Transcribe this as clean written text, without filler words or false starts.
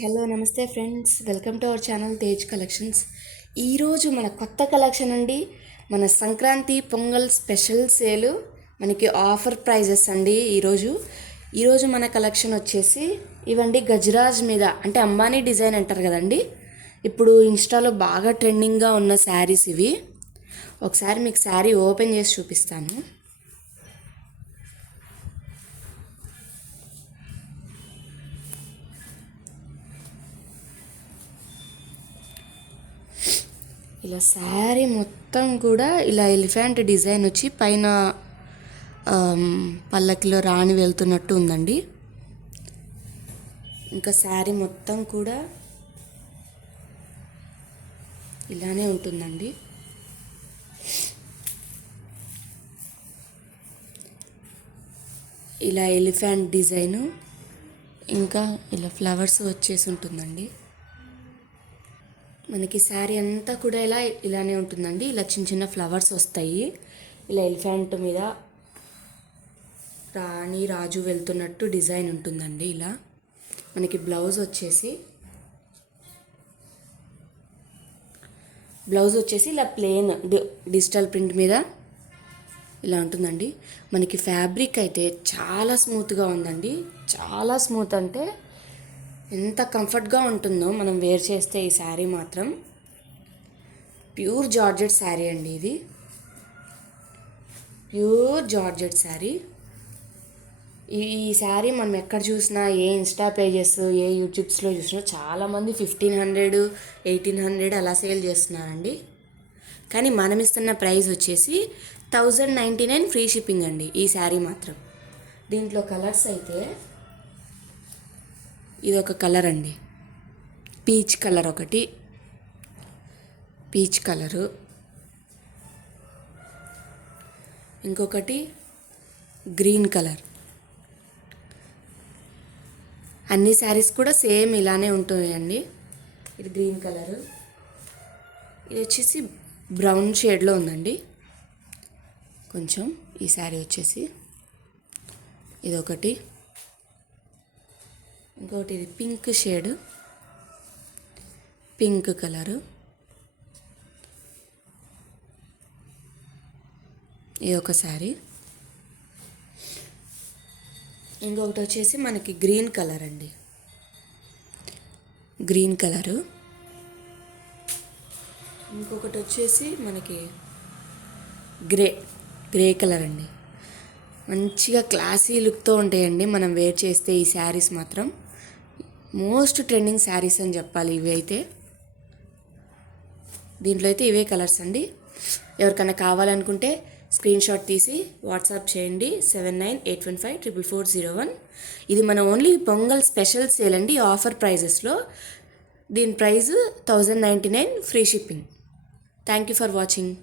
Hello నమస్తే friends, welcome to our channel Tej collections. ఈరోజు మన కొత్త కలెక్షన్ అండి. మన సంక్రాంతి పొంగల్ స్పెషల్ సేలు, మనకి ఆఫర్ ప్రైజెస్ అండి. ఈరోజు మన కలెక్షన్ వచ్చేసి ఇవండి గజరాజ్ మీద, అంటే అంబానీ డిజైన్ అంటారు కదండి. ఇప్పుడు ఇన్స్టాలో బాగా ట్రెండింగ్గా ఉన్న శారీస్ ఇవి. ఒకసారి మీకు శారీ ఓపెన్ చేసి చూపిస్తాను. ఇలా శారీ మొత్తం కూడా ఇలా ఎలిఫెంట్ డిజైన్ వచ్చి పైన పల్లకిలో రాణి వెళ్తున్నట్టు ఉందండి. ఇంకా శారీ మొత్తం కూడా ఇలానే ఉంటుందండి. ఇలా ఎలిఫెంట్ డిజైను, ఇంకా ఇలా ఫ్లవర్స్ వచ్చేసి ఉంటుందండి. మనకి శారీ అంతా కూడా ఇలానే ఉంటుందండి. ఇలా చిన్న చిన్న ఫ్లవర్స్ వస్తాయి. ఇలా ఎలిఫెంట్ మీద రాణి రాజు వెళ్తున్నట్టు డిజైన్ ఉంటుందండి. ఇలా మనకి బ్లౌజ్ వచ్చేసి ఇలా ప్లెయిన్ డిజిటల్ ప్రింట్ మీద ఇలా ఉంటుందండి. మనకి ఫ్యాబ్రిక్ అయితే చాలా స్మూత్గా ఉందండి. చాలా స్మూత్ అంటే ఎంత కంఫర్ట్గా ఉంటుందో మనం వేర్ చేస్తే ఈ శారీ మాత్రం. ప్యూర్ జార్జెట్ శారీ అండి ఇది. Pure georgette sari. ఈ శారీ మనం ఎక్కడ చూసినా, ఏ ఇన్స్టా పేజెస్, ఏ యూట్యూబ్స్లో చూసినా చాలామంది 1500, 1800 అలా సేల్ చేస్తున్నారండి. కానీ మనం ఇస్తున్న ప్రైస్ వచ్చేసి 1099 ఫ్రీ షిప్పింగ్ అండి ఈ శారీ మాత్రం. దీంట్లో కలర్స్ అయితే ఇది ఒక కలర్ అండి, పీచ్ కలర్, ఒకటి పీచ్ కలరు, ఇంకొకటి గ్రీన్ కలర్. అన్ని శారీస్ కూడా సేమ్ ఇలానే ఉంటుందండి. ఇది గ్రీన్ కలరు, ఇది వచ్చేసి బ్రౌన్ షేడ్లో ఉందండి కొంచెం. ఈ శారీ వచ్చేసి ఇదొకటి, ఇంకోటి ఇది పింక్ షేడ్, పింక్ కలరు, ఇది ఒక శారీ. ఇంకొకటి వచ్చేసి మనకి గ్రీన్ కలర్ అండి, గ్రీన్ కలరు. ఇంకొకటి వచ్చేసి మనకి గ్రే కలర్ అండి. మంచిగా క్లాసీ లుక్తో ఉంటాయండి మనం వేర్ చేస్తే ఈ శారీస్ మాత్రం. మోస్ట్ ట్రెండింగ్ శారీస్ అని చెప్పాలి ఇవి అయితే. దీంట్లో అయితే ఇవే కలర్స్ అండి. ఎవరికైనా కావాలనుకుంటే స్క్రీన్ షాట్ తీసి వాట్సాప్ చేయండి 7981544401. ఇది మన ఓన్లీ పొంగల్ స్పెషల్ సేల్ అండి, ఆఫర్ ప్రైజెస్లో. దీని price 1099 free shipping. Thank you for watching.